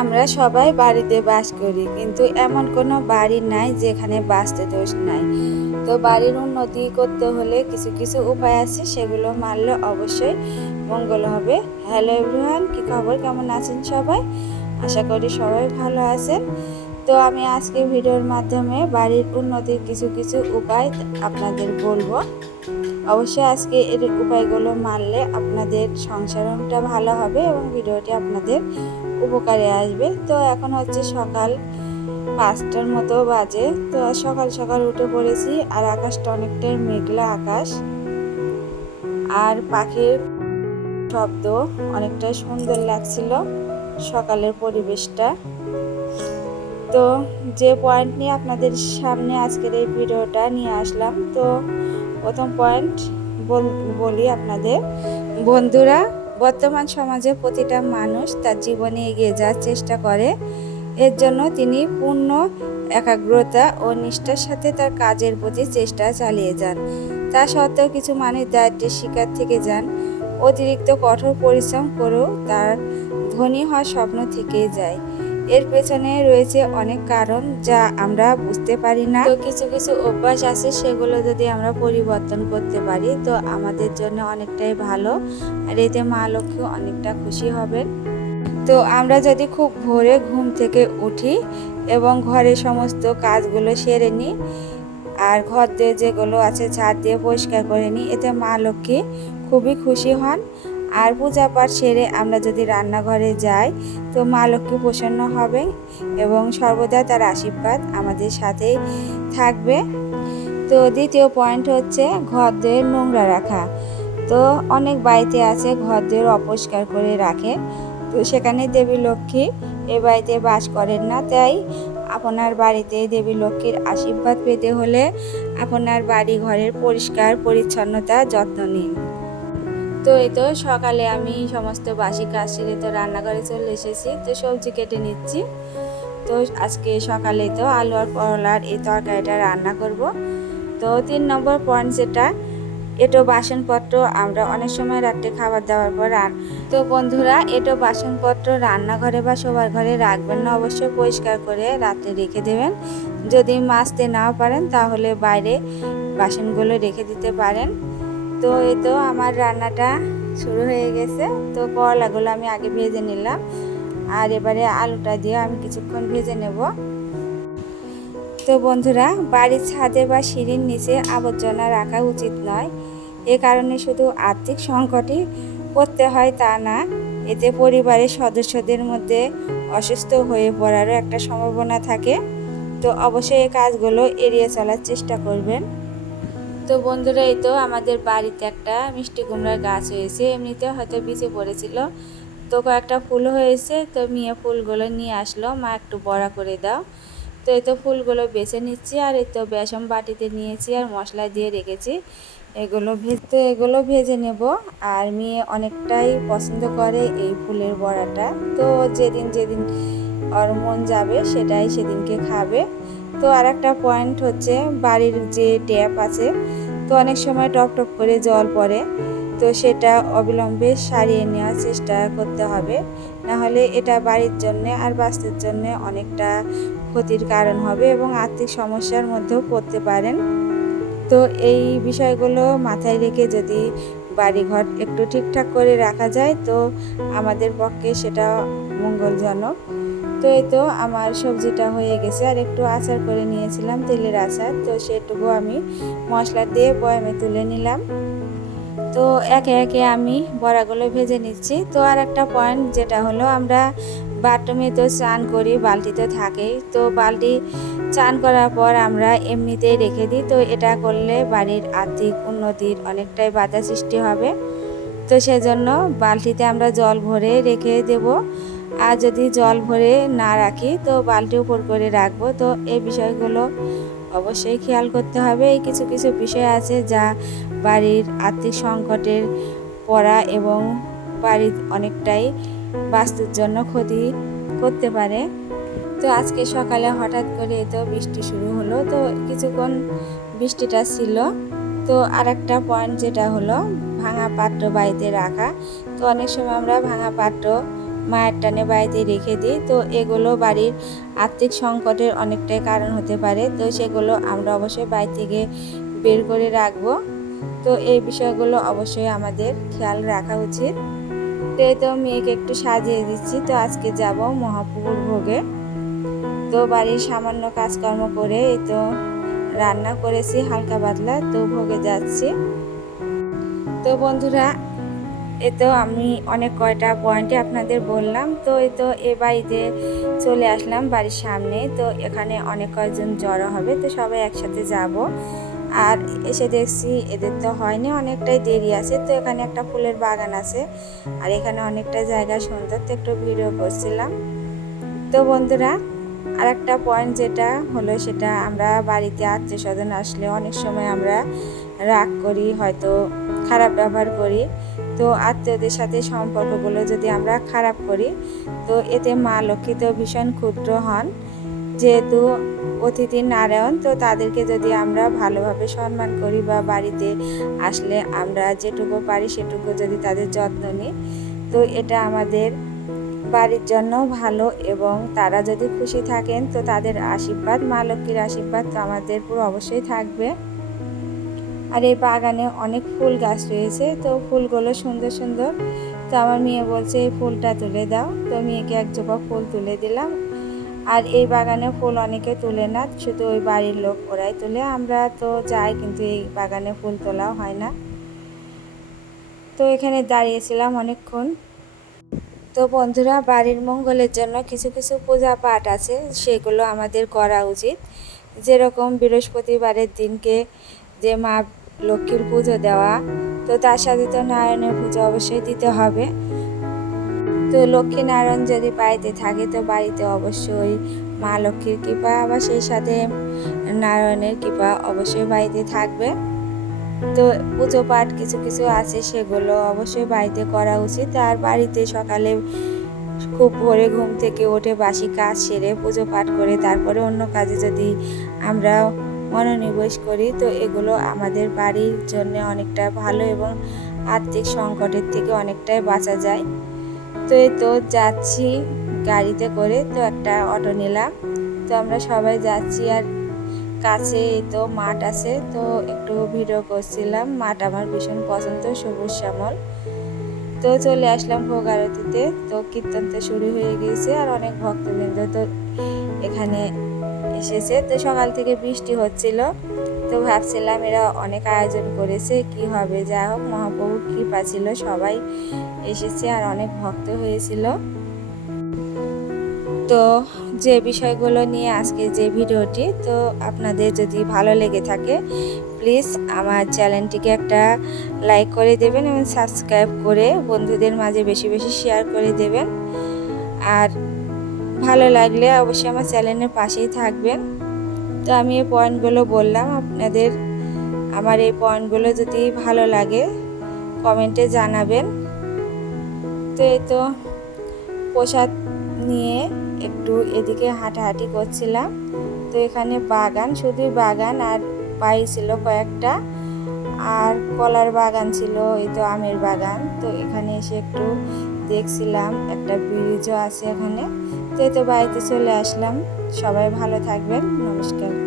আমরা সবাই বাড়িতে বাস করি, কিন্তু এমন কোনো বাড়ি নাই যেখানে বাঁচতে দোষ নাই। তো বাড়ির উন্নতি করতে হলে কিছু কিছু উপায় আছে, সেগুলো মানলে অবশ্যই মঙ্গল হবে। হ্যালো এভরিওয়ান কি খবর? কেমন আছেন সবাই? আশা করি সবাই ভালো আছেন। তো আমি আজকে ভিডিওর মাধ্যমে বাড়ির উন্নতির কিছু কিছু উপায় আপনাদের বলব। অবশ্যই আজকে এর উপায়গুলো মানলে আপনাদের সংসারটা ভালো হবে এবং ভিডিওটি আপনাদের উপকারে আসবে। তো এখন হচ্ছে সকাল পাঁচটার মতো বাজে। তো সকাল সকাল উঠে পড়েছি আর আকাশটা অনেকটাই মেঘলা আকাশ। আর পাখির শব্দ অনেকটাই সুন্দর লাগছিল সকালের পরিবেশটা। তো যে পয়েন্ট নিয়ে আপনাদের সামনে আজকের এই ভিডিওটা নিয়ে আসলাম। তো প্রথম পয়েন্ট বলি আপনাদের। বন্ধুরা, বর্তমান সমাজে প্রতিটা মানুষ তার জীবনে এগিয়ে যাওয়ার চেষ্টা করে। এর জন্য তিনি পূর্ণ একাগ্রতা ও নিষ্ঠার সাথে তার কাজের প্রতি চেষ্টা চালিয়ে যান। তা সত্ত্বেও কিছু মানুষ দায়িত্বের শিকার থেকে যান। অতিরিক্ত কঠোর পরিশ্রম করেও তার ধনী হওয়ার স্বপ্ন থেকেই যায়। এর পেছনে রয়েছে অনেক কারণ যা আমরা বুঝতে পারি না। তো কিছু কিছু অভ্যাস আছে, সেগুলো যদি আমরা পরিবর্তন করতে পারি, তো আমাদের জন্য অনেকটাই ভালো। আর এতে মা লক্ষ্মী অনেকটা খুশি হবেন। তো আমরা যদি খুব ভোরে ঘুম থেকে উঠি এবং ঘরের সমস্ত কাজগুলো সেরে নিই, আর ঘর দিয়ে যেগুলো আছে ছাদ দিয়ে পরিষ্কার করে নিই, এতে মা লক্ষ্মী খুবই খুশি হন। আর পূজা পাঠ সেরে আমরা যদি রান্নাঘরে যাই, তো মা লক্ষ্মী প্রসন্ন হবে এবং সর্বদা তার আশীর্বাদ আমাদের সাথেই থাকবে। তো দ্বিতীয় পয়েন্ট হচ্ছে ঘর দইয়ের নোংরা রাখা। তো অনেক বাড়িতে আছে ঘর দইয়ের অপরিষ্কার করে রাখে। তো সেখানে দেবী লক্ষ্মী এ বাড়িতে বাস করেন না। তাই আপনার বাড়িতে দেবী লক্ষ্মীর আশীর্বাদ পেতে হলে আপনার বাড়ি ঘরের পরিষ্কার, পরিচ্ছন্নতা যত্ন নিন। তো এই তো সকালে আমি সমস্ত বাসি কাজ সেরে তো রান্নাঘরে চলে এসেছি, তো সবজি কেটে নিচ্ছি। তো আজকে সকালে তো আলু আর করলার এই তরকারিটা রান্না করব। তো তিন নম্বর পয়েন্ট যেটা, এটো বাসনপত্র আমরা অনেক সময় রাত্রে খাবার দেওয়ার পর রান, তো বন্ধুরা, এটো বাসনপত্র রান্নাঘরে বা সবার ঘরে রাখবেন না, অবশ্যই পরিষ্কার করে রাত্রে রেখে দেবেন। যদি মাজতে নাও পারেন, তাহলে বাইরে বাসনগুলো রেখে দিতে পারেন। তো এই তো আমার রান্নাটা শুরু হয়ে গেছে। তো করলাগুলো আমি আগে ভেজে নিলাম। আর এবারে আলুটা দিয়ে আমি কিছুক্ষণ ভেজে নেব। তো বন্ধুরা, বাড়ির ছাদে বা সিঁড়ির নিচে আবর্জনা রাখা উচিত নয়। এ কারণে শুধু আর্থিক সংকটই পড়তে হয় তা না, এতে পরিবারের সদস্যদের মধ্যে অসুস্থ হয়ে পড়ারও একটা সম্ভাবনা থাকে। তো অবশ্যই এই কাজগুলো এড়িয়ে চলার চেষ্টা করবেন। তো বন্ধুরা, এই তো আমাদের বাড়িতে একটা মিষ্টি কুমড়ার গাছ হয়েছে। এমনিতে হয়তো বিচে পড়েছিল। তো কয়েকটা ফুল হয়েছে। তো মেয়ে ফুলগুলো নিয়ে আসলো। মা একটু বড়া করে দাও। তো এই তো ফুলগুলো বেছে নিচ্ছি আর এই তো বেসম বাটিতে নিয়েছি আর মশলা দিয়ে রেখেছি। এগুলো ভেজতে এগুলো ভেজে নেব। আর মেয়ে অনেকটাই পছন্দ করে এই ফুলের বড়াটা। তো যেদিন যেদিন ওর মন যাবে, সেটাই সেদিনকে খাবে। তো আর একটা পয়েন্ট হচ্ছে বাড়ির যে ট্যাপ আছে, তো অনেক সময় টপ টপ করে জল পড়ে, তো সেটা অবিলম্বে সারিয়ে নেওয়ার চেষ্টা করতে হবে। নাহলে এটা বাড়ির জন্য আর বাস্তুর জন্য অনেকটা ক্ষতির কারণ হবে এবং আর্থিক সমস্যার মধ্যেও পড়তে পারেন। তো এই বিষয়গুলো মাথায় রেখে যদি বাড়িঘর একটু ঠিকঠাক করে রাখা যায়, তো আমাদের পক্ষে সেটা মঙ্গলজনক। তো এই তো আমার সবজিটা হয়ে গেছে। আর একটু আচার করে নিয়েছিলাম, তেলের আচার। তো সেটুকু আমি মশলা দিয়ে বয়ামে তুলে নিলাম। তো একে একে আমি বড়াগুলো ভেজে নিচ্ছি। তো আর একটা পয়েন্ট যেটা হলো, আমরা বাথরুমে তো চান করি, বালতি তো থাকেই। তো বালতি চান করার পর আমরা এমনিতেই রেখে দিই। তো এটা করলে বাড়ির আর্থিক উন্নতির অনেকটাই বাধা সৃষ্টি হবে। তো সেজন্য বালতিতে আমরা জল ভরে রেখে দেব। আর যদি জল ভরে না রাখি, তো বালতি উপর করে রাখব। তো এই বিষয়গুলো অবশ্যই খেয়াল করতে হবে। এই কিছু কিছু বিষয় আছে যা বাড়ির আর্থিক সংকটের পড়া এবং বাড়ির অনেকটাই বাস্তুর জন্য ক্ষতি করতে পারে। তো আজকে সকালে হঠাৎ করে তো বৃষ্টি শুরু হলো। তো কিছুক্ষণ বৃষ্টিটা ছিল। তো আর একটা পয়েন্ট যেটা হলো, ভাঙা পাত্র বাড়িতে রাখা। তো অনেক সময় আমরা ভাঙা পাত্র মায়ের টানে বাড়িতে রেখে দিই। তো এগুলো বাড়ির আর্থিক সংকটের অনেকটাই কারণ হতে পারে। তো সেগুলো আমরা অবশ্যই বাড়ি থেকে বের করে রাখব। তো এই বিষয়গুলো অবশ্যই আমাদের খেয়াল রাখা উচিত। তো তো মেয়েকে একটু সাজিয়ে দিচ্ছি। তো আজকে যাব মহাপুকুর ভোগে। তো বাড়ির সামান্য কাজকর্ম করে এই তো রান্না করেছি হালকা পাতলা। তো ভোগে যাচ্ছি। তো বন্ধুরা এ তো আমি অনেক কয়টা পয়েন্টে আপনাদের বললাম, তো এই তো এ বাড়িতে চলে আসলাম বাড়ির সামনে, তো এখানে অনেক কয়েকজন জড়ো হবে, তো সবাই একসাথে যাব। আর এসে দেখছি এদের তো হয়নি, অনেকটাই দেরি আছে, তো এখানে একটা ফুলের বাগান আছে, আর এখানে অনেকটা জায়গা সুন্দর, তো একটু ভিডিও করছিলাম। তো বন্ধুরা আর একটা পয়েন্ট যেটা হলো সেটা আমরা বাড়িতে আত্মীয় স্বজন আসলে অনেক সময় আমরা রাগ করি, হয়তো খারাপ ব্যবহার করি তো আত্মীয়দের সাথে সম্পর্কগুলো যদি আমরা খারাপ করি, তো এতে মা লক্ষ্মী তো ভীষণ ক্ষুদ্র হন। যেহেতু অতিথি নারায়ণ, তো তাদেরকে যদি আমরা ভালোভাবে সম্মান করি বা বাড়িতে আসলে আমরা যেটুকু পারি সেটুকু যদি তাদের যত্ন নিই, তো এটা আমাদের বাড়ির জন্য ভালো এবং তারা যদি খুশি থাকেন, তো তাদের আশীর্বাদ, মা লক্ষ্মীর আশীর্বাদ তো আমাদের পুরো অবশ্যই থাকবে। আর এই বাগানে অনেক ফুল গাছ রয়েছে। তো ফুলগুলো সুন্দর সুন্দর। তো আমার মেয়ে বলছে, এই ফুলটা তুলে দাও। তো মেয়েকে এক জোপা ফুল তুলে দিলাম। আর এই বাগানে ফুল অনেকে তুলে না, শুধু ওই বাড়ির লোক ওরাই তুলে। আমরা তো যাই, কিন্তু এই বাগানে ফুল তোলাও হয় না। তো এখানে দাঁড়িয়েছিলাম অনেকক্ষণ। তো বন্ধুরা, বাড়ির মঙ্গলের জন্য কিছু কিছু পূজা পাঠ আছে, সেগুলো আমাদের করা উচিত। যেরকম বৃহস্পতিবারের দিনকে যে মা লক্ষ্মীর পুজো দেওয়া, তো তার সাথে তো নারায়ণের পুজো অবশ্যই দিতে হবে। তো লক্ষ্মী নারায়ণ যদি বাড়িতে থাকে, তো বাড়িতে অবশ্যই মা লক্ষ্মীর কৃপা, আবার সেই সাথে নারায়ণের কৃপা অবশ্যই বাড়িতে থাকবে। তো পুজো পাঠ কিছু কিছু আছে, সেগুলো অবশ্যই বাড়িতে করা উচিত। আর বাড়িতে সকালে খুব ভোরে ঘুম থেকে উঠে বাসি কাজ সেরে পুজো পাঠ করে তারপরে অন্য কাজে যদি আমরা মনোনিবেশ করি, তো এগুলো আমাদের বাড়ির জন্য অনেকটা ভালো এবং আর্থিক সংকটের থেকে অনেকটাই বাঁচা যায়। তো এই তো যাচ্ছি গাড়িতে করে, তো একটা অটো নিলাম। তো আমরা সবাই যাচ্ছি আর কাছে এই তো মাঠ আছে, তো একটু ভিডিও করছিলাম। মাঠ আমার ভীষণ পছন্দ, সবুজ শ্যামল। তো চলে আসলাম ভোগ আরতিতে, তো কীর্তন তো শুরু হয়ে গিয়েছে আর অনেক ভক্তবৃন্দ তো এখানে এসেছে। তো সকাল থেকে বৃষ্টি হচ্ছিল। তো ভাবছিলাম এরা অনেক আয়োজন করেছে, কি হবে? যা হোক মহাপ্রভু কৃপা ছিল, সবাই এসেছে আর অনেক ভক্ত হয়েছিল। তো যে বিষয়গুলো নিয়ে আজকে যে ভিডিওটি, তো আপনাদের যদি ভালো লেগে থাকে, প্লিজ আমার চ্যানেলটিকে একটা লাইক করে দেবেন এবং সাবস্ক্রাইব করে বন্ধুদের মাঝে বেশি বেশি শেয়ার করে দেবেন। আর ভালো লাগলে অবশ্যই আমার চ্যানেলের পাশেই থাকবেন। তো আমি এই পয়েন্টগুলো বললাম, আপনাদের আমার এই পয়েন্টগুলো যদি ভালো লাগে কমেন্টে জানাবেন। তো এই তো প্রসাদ নিয়ে একটু এদিকে হাঁটাহাঁটি করছিলাম। তো এখানে বাগান, শুধুই বাগান আর পাই ছিল কয়েকটা। আর কলার বাগান ছিল, এই তো আমের বাগান। তো এখানে এসে একটু দেখছিলাম, একটা ব্রিজও আছে এখানে। তো বাড়িতে চলে আসলাম। সবাই ভালো থাকবেন। নমস্কার।